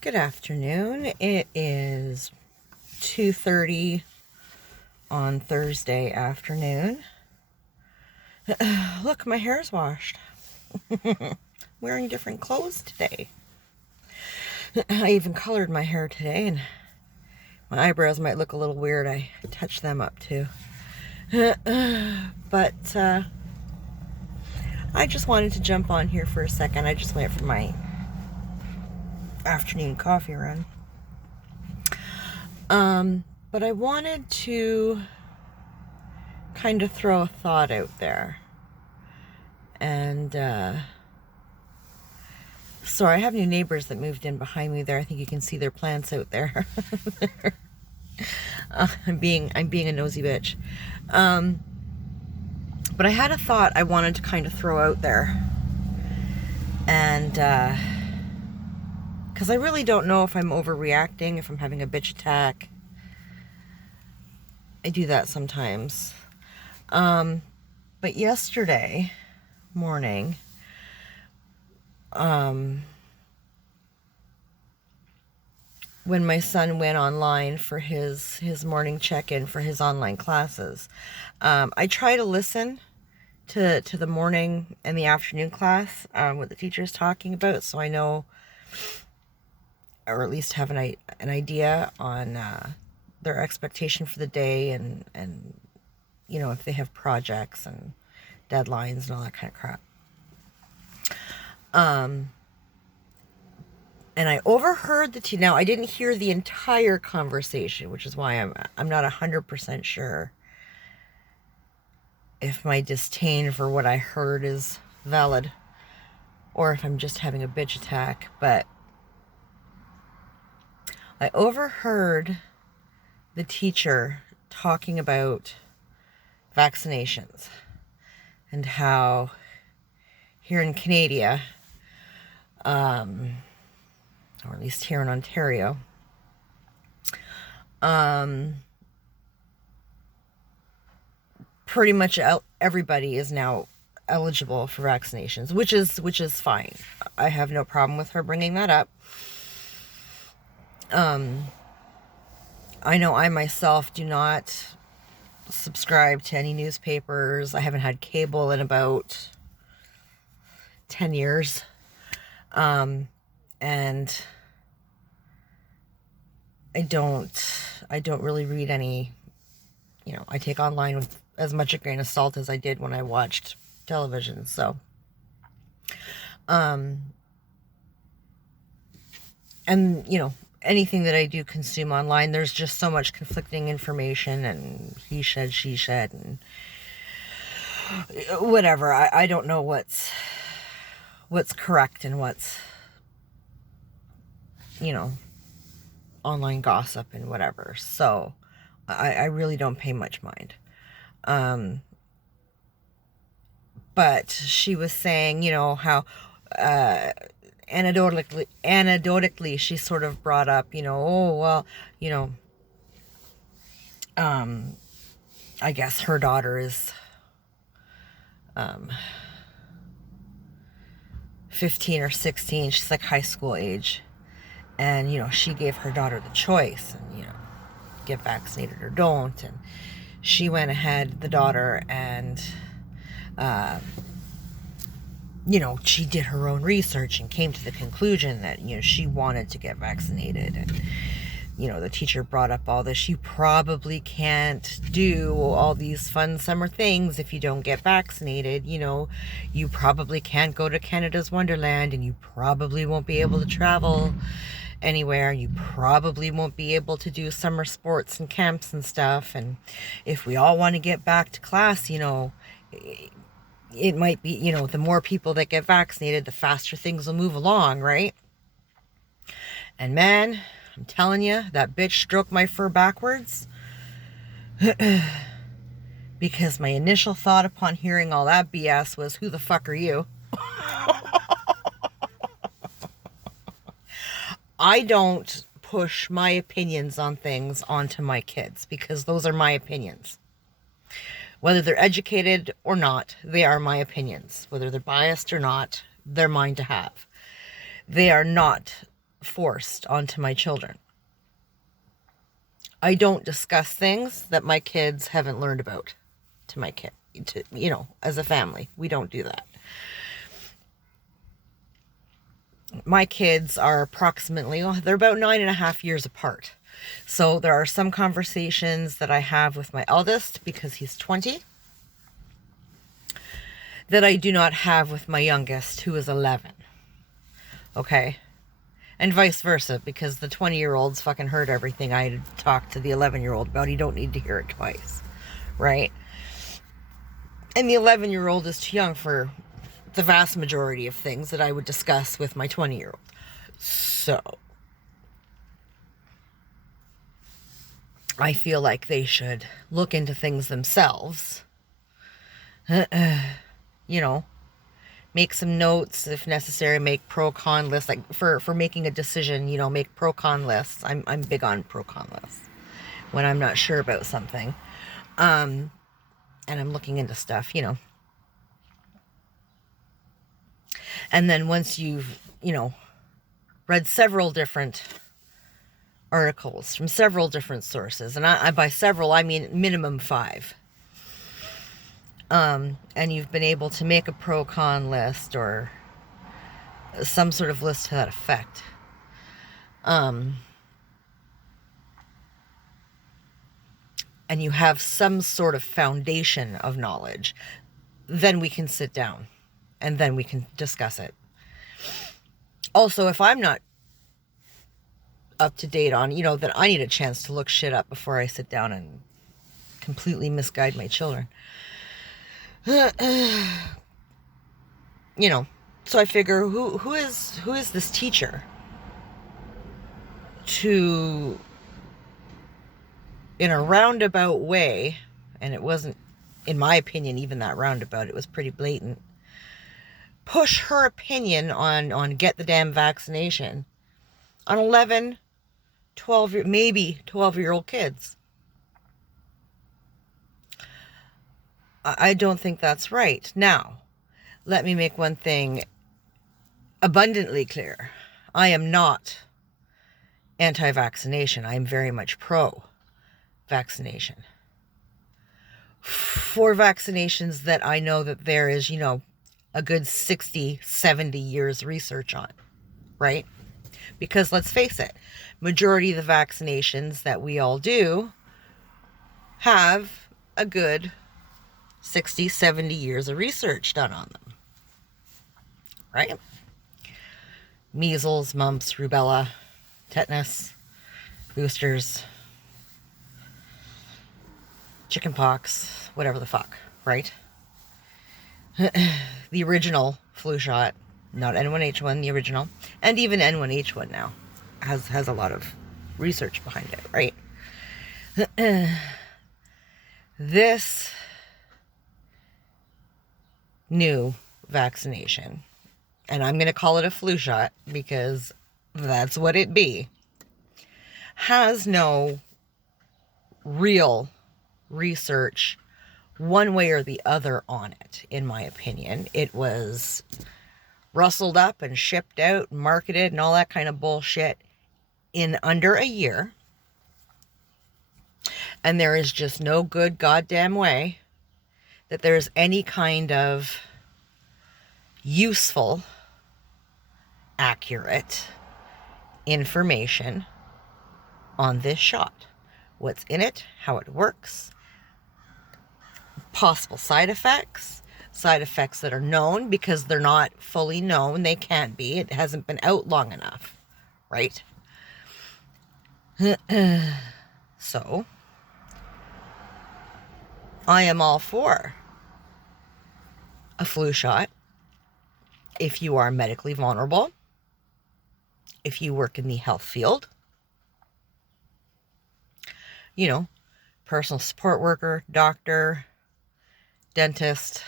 Good afternoon. It is 2:30 on Thursday afternoon. Look, my hair's washed. Wearing different clothes today. I even colored my hair today, and my eyebrows might look a little weird. I touched them up too. But I just wanted to jump on here for a second. I just went for my afternoon coffee run. But I wanted to kind of throw a thought out there. And so I have new neighbors that moved in behind me there. I think you can see their plants out there. I'm being a nosy bitch. But I had a thought I wanted to kind of throw out there. And because I really don't know if I'm overreacting, if I'm having a bitch attack. I do that sometimes. But yesterday morning, when my son went online for his morning check-in for his online classes, I try to listen to the morning and the afternoon class, what the teacher is talking about, so I know, or at least have an idea on their expectation for the day, and you know, if they have projects and deadlines and all that kind of crap. And I overheard now I didn't hear the entire conversation, which is why I'm not 100% sure if my disdain for what I heard is valid or if I'm just having a bitch attack. But I overheard the teacher talking about vaccinations and how here in Canada, or at least here in Ontario, pretty much everybody is now eligible for vaccinations, which is fine. I have no problem with her bringing that up. I know I myself do not subscribe to any newspapers. I haven't had cable in about 10 years. And I don't really read any, you know, I take online with as much a grain of salt as I did when I watched television. So, and you know, anything that I do consume online, there's just so much conflicting information, and he said, she said, and whatever. I don't know what's correct and what's, you know, online gossip and whatever. So I really don't pay much mind. But she was saying, you know, how anecdotally she sort of brought up, you know, oh well, you know, I guess her daughter is 15 or 16. She's like high school age. And, you know, she gave her daughter the choice, and, you know, get vaccinated or don't. And she went ahead, the daughter, and, you know, she did her own research and came to the conclusion that, you know, she wanted to get vaccinated. And, you know, the teacher brought up all this. You probably can't do all these fun summer things if you don't get vaccinated. You know, you probably can't go to Canada's Wonderland, and you probably won't be able to travel anywhere. You probably won't be able to do summer sports and camps and stuff. And if we all want to get back to class, you know, it might be, you know, the more people that get vaccinated, the faster things will move along, right? And man, I'm telling you, that bitch stroked my fur backwards. Because my initial thought upon hearing all that BS was, who the fuck are you? I don't push my opinions on things onto my kids, because those are my opinions. Whether they're educated or not, they are my opinions. Whether they're biased or not, they're mine to have. They are not forced onto my children. I don't discuss things that my kids haven't learned about to my kid, as a family. We don't do that. My kids are approximately, they're about 9.5 years apart. So there are some conversations that I have with my eldest, because he's 20, that I do not have with my youngest, who is 11. Okay? And vice versa, because the 20-year-old's fucking heard everything I talked to the 11-year-old about. You don't need to hear it twice. Right? And the 11-year-old is too young for the vast majority of things that I would discuss with my 20-year-old. So I feel like they should look into things themselves. Make some notes if necessary, make pro-con lists, like for making a decision, make pro-con lists. I'm big on pro-con lists when I'm not sure about something. And I'm looking into stuff, And then once you've, read several different articles from several different sources, and I by several, I mean minimum 5. And you've been able to make a pro-con list or some sort of list to that effect. And you have some sort of foundation of knowledge, then we can sit down and then we can discuss it. Also, if I'm not up to date on, that I need a chance to look shit up before I sit down and completely misguide my children. So I figure who is this teacher to, in a roundabout way, and it wasn't, in my opinion, even that roundabout, it was pretty blatant, push her opinion on get the damn vaccination on 11, 12, maybe 12-year-old kids. I don't think that's right. Now, let me make one thing abundantly clear. I am not anti-vaccination. I am very much pro-vaccination. For vaccinations that I know that there is, a good 60, 70 years research on, right? Because let's face it, majority of the vaccinations that we all do have a good 60, 70 years of research done on them, right? Measles, mumps, rubella, tetanus, boosters, chickenpox, whatever the fuck, right? The original flu shot, not N1H1, the original, and even N1H1 now has a lot of research behind it, right? This new vaccination, and I'm going to call it a flu shot because that's what it be, has no real research one way or the other on it, in my opinion. It was rustled up and shipped out and marketed and all that kind of bullshit in under a year. And there is just no good goddamn way that there's any kind of useful, accurate information on this shot. What's in it, how it works, possible side effects that are known, because they're not fully known. They can't be. It hasn't been out long enough, right? So, I am all for a flu shot if you are medically vulnerable, if you work in the health field, personal support worker, doctor, dentist,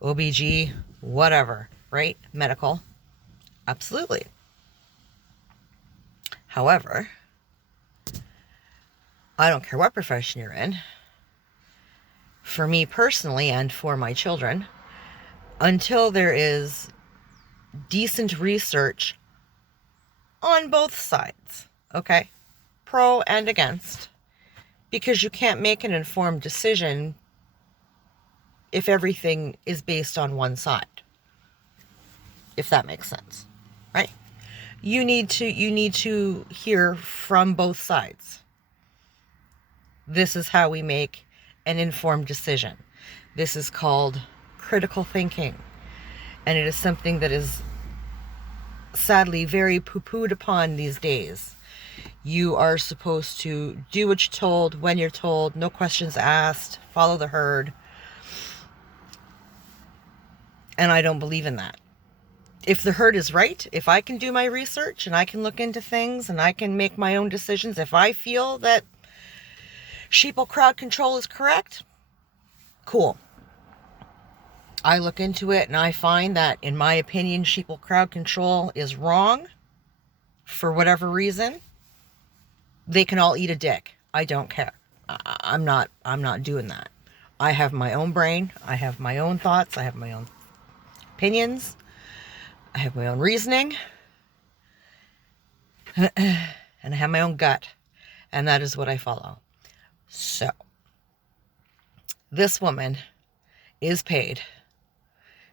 OBG, whatever, right? Medical. Absolutely. However, I don't care what profession you're in. For me personally and for my children, until there is decent research on both sides, okay? Pro and against. Because you can't make an informed decision if everything is based on one side. If that makes sense, right? You need to hear from both sides. This is how we make an informed decision. This is called critical thinking. And it is something that is sadly very poo-pooed upon these days. You are supposed to do what you're told, when you're told, no questions asked, follow the herd. And I don't believe in that. If the herd is right, if I can do my research and I can look into things and I can make my own decisions, if I feel that sheeple crowd control is correct, cool. I look into it and I find that, in my opinion, sheeple crowd control is wrong for whatever reason. They can all eat a dick. I don't care. I'm not doing that. I have my own brain. I have my own thoughts. I have my own opinions. I have my own reasoning. And I have my own gut. And that is what I follow. So, this woman is paid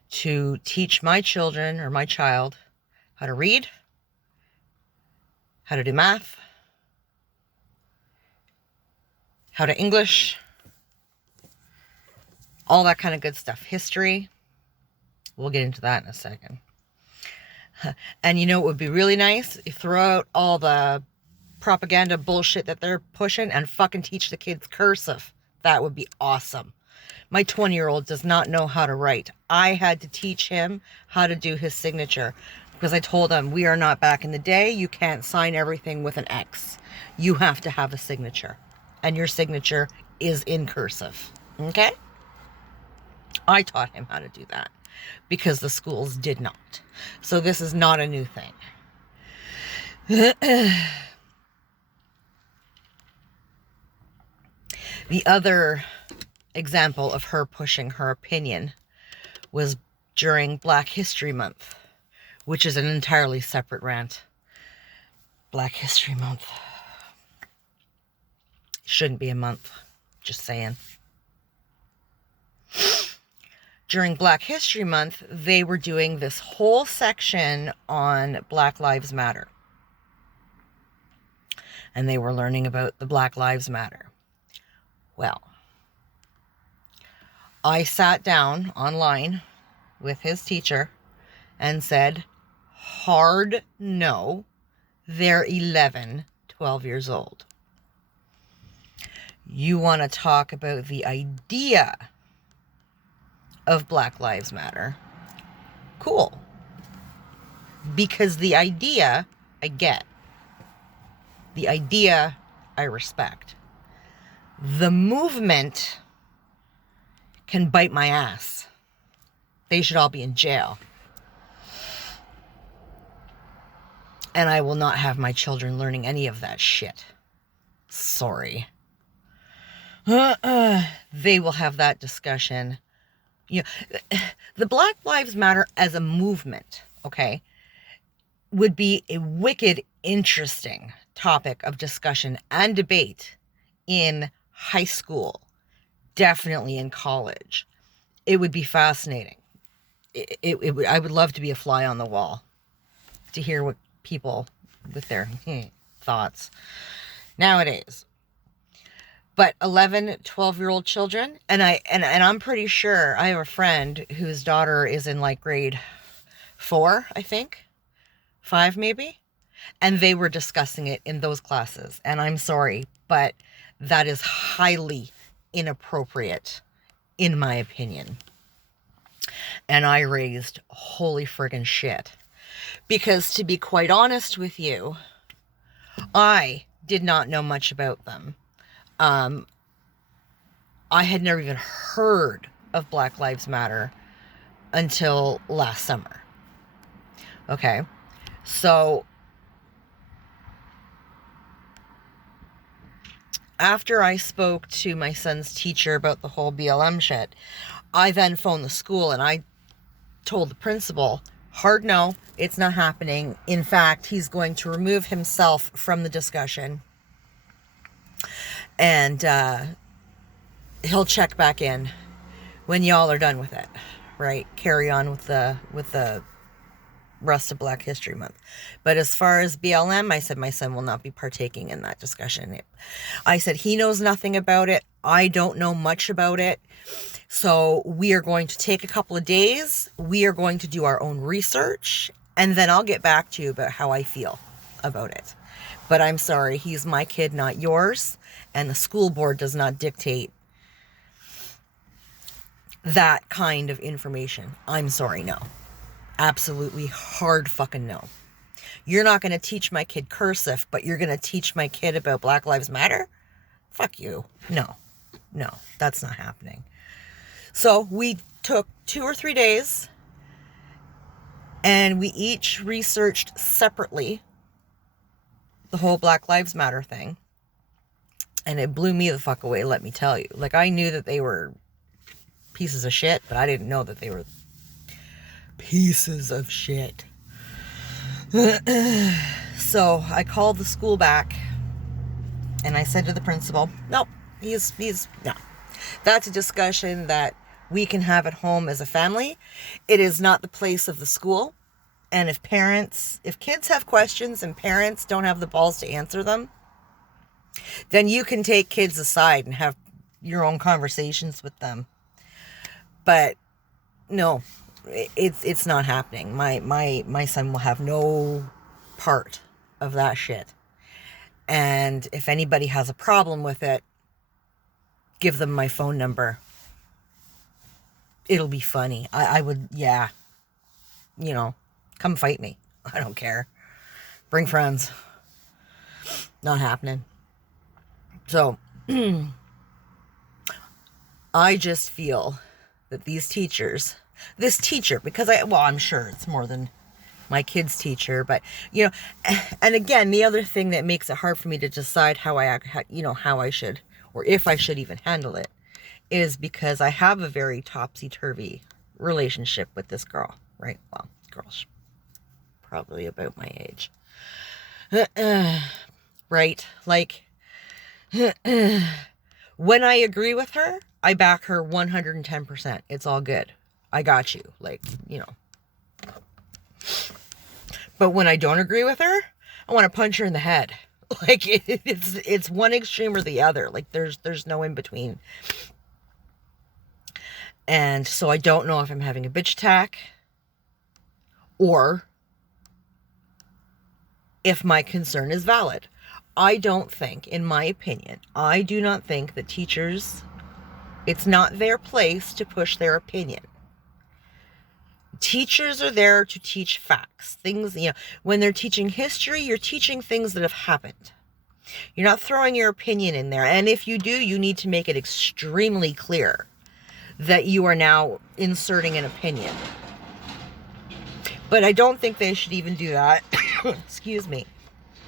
to teach my children, or my child, how to read, how to do math, how to English, all that kind of good stuff. History. We'll get into that in a second. And you know, it would be really nice if throw out all the propaganda bullshit that they're pushing and fucking teach the kids cursive. That would be awesome. My 20-year-old does not know how to write. I had to teach him how to do his signature because I told him, we are not back in the day. You can't sign everything with an X. You have to have a signature. And your signature is in cursive. Okay? I taught him how to do that because the schools did not. So this is not a new thing. The other example of her pushing her opinion was during Black History Month, which is an entirely separate rant. Black History Month. Shouldn't be a month. Just saying. During Black History Month, they were doing this whole section on Black Lives Matter. And they were learning about the Black Lives Matter. Well, I sat down online with his teacher and said, hard no, they're 11, 12 years old. You want to talk about the idea of Black Lives Matter? Cool. Because the idea, I get. The idea, I respect. The movement can bite my ass. They should all be in jail. And I will not have my children learning any of that shit. Sorry. They will have that discussion. You know, the Black Lives Matter as a movement, okay, would be a wicked interesting topic of discussion and debate in high school, definitely in college. It would be fascinating. I would love to be a fly on the wall to hear what people with their thoughts nowadays. But 11, 12-year-old children, and I'm pretty sure I have a friend whose daughter is in like grade 4, I think, 5 maybe, and they were discussing it in those classes. And I'm sorry, but that is highly inappropriate, in my opinion. And I raised holy friggin' shit. Because to be quite honest with you, I did not know much about them. I had never even heard of Black Lives Matter until last summer. Okay. So after I spoke to my son's teacher about the whole BLM shit, I then phoned the school and I told the principal, Hard no, it's not happening. In fact, he's going to remove himself from the discussion. And he'll check back in when y'all are done with it, right? Carry on with the rest of Black History Month. But as far as BLM, I said my son will not be partaking in that discussion. I said he knows nothing about it. I don't know much about it. So we are going to take a couple of days. We are going to do our own research. And then I'll get back to you about how I feel about it. But I'm sorry, he's my kid, not yours. And the school board does not dictate that kind of information. I'm sorry, no. Absolutely hard fucking no. You're not going to teach my kid cursive, but you're going to teach my kid about Black Lives Matter? Fuck you. No, that's not happening. So we took 2 or 3 days and we each researched separately the whole Black Lives Matter thing. And it blew me the fuck away, let me tell you. Like, I knew that they were pieces of shit, but I didn't know that they were pieces of shit. So I called the school back and I said to the principal, no, no. That's a discussion that we can have at home as a family. It is not the place of the school. And if kids have questions and parents don't have the balls to answer them, then you can take kids aside and have your own conversations with them. But no, it's not happening. My son will have no part of that shit. And if anybody has a problem with it, give them my phone number. It'll be funny. I would, yeah. Come fight me. I don't care. Bring friends. Not happening. So, I just feel that this teacher, because I'm sure it's more than my kid's teacher, but, and again, the other thing that makes it hard for me to decide how I should, or if I should even handle it, is because I have a very topsy-turvy relationship with this girl, right? Well, girl's probably about my age. Right? Like, when I agree with her, I back her 110%. It's all good. I got you. Like, But when I don't agree with her, I want to punch her in the head. Like, it's one extreme or the other. Like, there's no in between. And so I don't know if I'm having a bitch attack or if my concern is valid. I don't think, in my opinion, I do not think that teachers, it's not their place to push their opinion. Teachers are there to teach facts. Things, when they're teaching history, you're teaching things that have happened. You're not throwing your opinion in there. And if you do, you need to make it extremely clear that you are now inserting an opinion. But I don't think they should even do that, excuse me,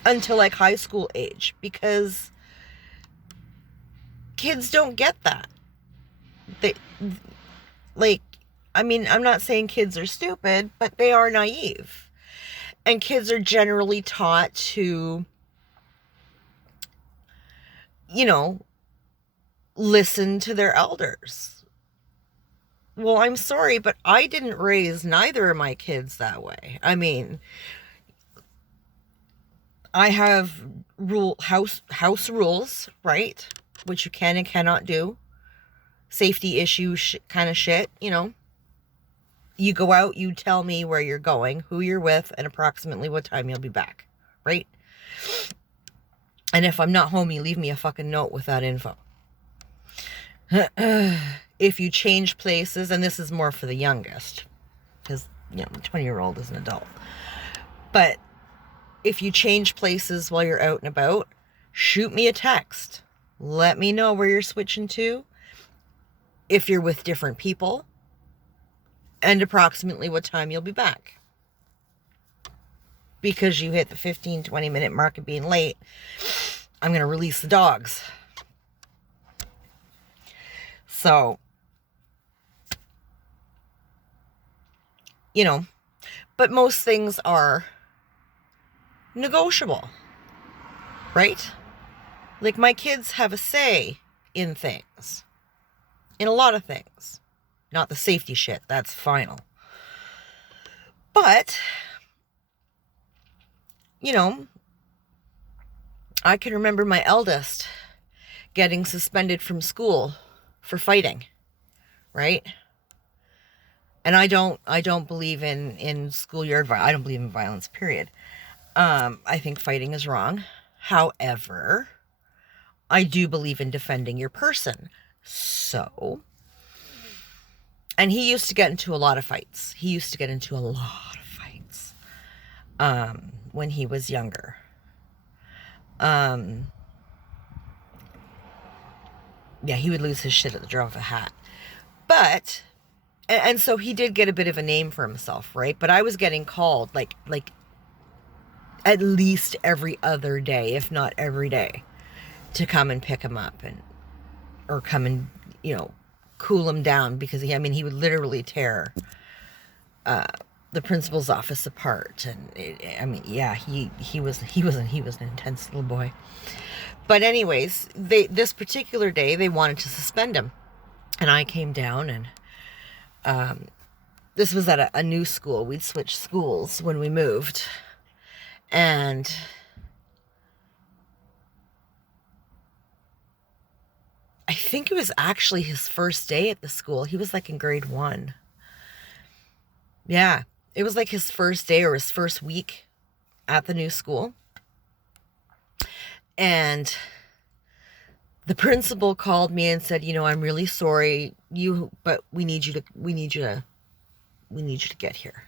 until like high school age, because kids don't get that. I'm not saying kids are stupid, but they are naive. And kids are generally taught to, listen to their elders. Well, I'm sorry, but I didn't raise neither of my kids that way. I mean, I have house rules, right? Which you can and cannot do. Safety issue kind of shit, You go out, you tell me where you're going, who you're with, and approximately what time you'll be back, right? And if I'm not home, you leave me a fucking note with that info. If you change places, and this is more for the youngest, because, a 20-year-old is an adult. But if you change places while you're out and about, shoot me a text. Let me know where you're switching to. If you're with different people. And approximately what time you'll be back. Because you hit the 15-20 minute mark of being late, I'm going to release the dogs. So, But most things are negotiable, right? Like, my kids have a say in things, in a lot of things. Not the safety shit, that's final. But, you know, I can remember my eldest getting suspended from school for fighting, right? And I don't believe in schoolyard violence. I don't believe in violence, period. I think fighting is wrong. However, I do believe in defending your person. So, and he used to get into a lot of fights. When he was younger. Yeah, he would lose his shit at the drop of a hat. But, and so he did get a bit of a name for himself, right? But I was getting called like at least every other day, if not every day, to come and pick him up or come and, cool him down, because he would literally tear the principal's office apart. And he was an intense little boy. But anyways, this particular day they wanted to suspend him, and I came down, and this was at a new school. We'd switched schools when we moved, and I think it was actually his first day at the school. He was like in grade 1. Yeah, it was like his first day or his first week at the new school. And the principal called me and said, I'm really sorry, but we need you to get here.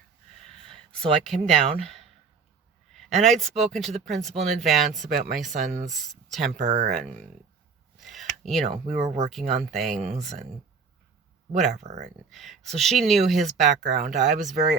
So I came down, and I'd spoken to the principal in advance about my son's temper, and, we were working on things and whatever. And so she knew his background. I was very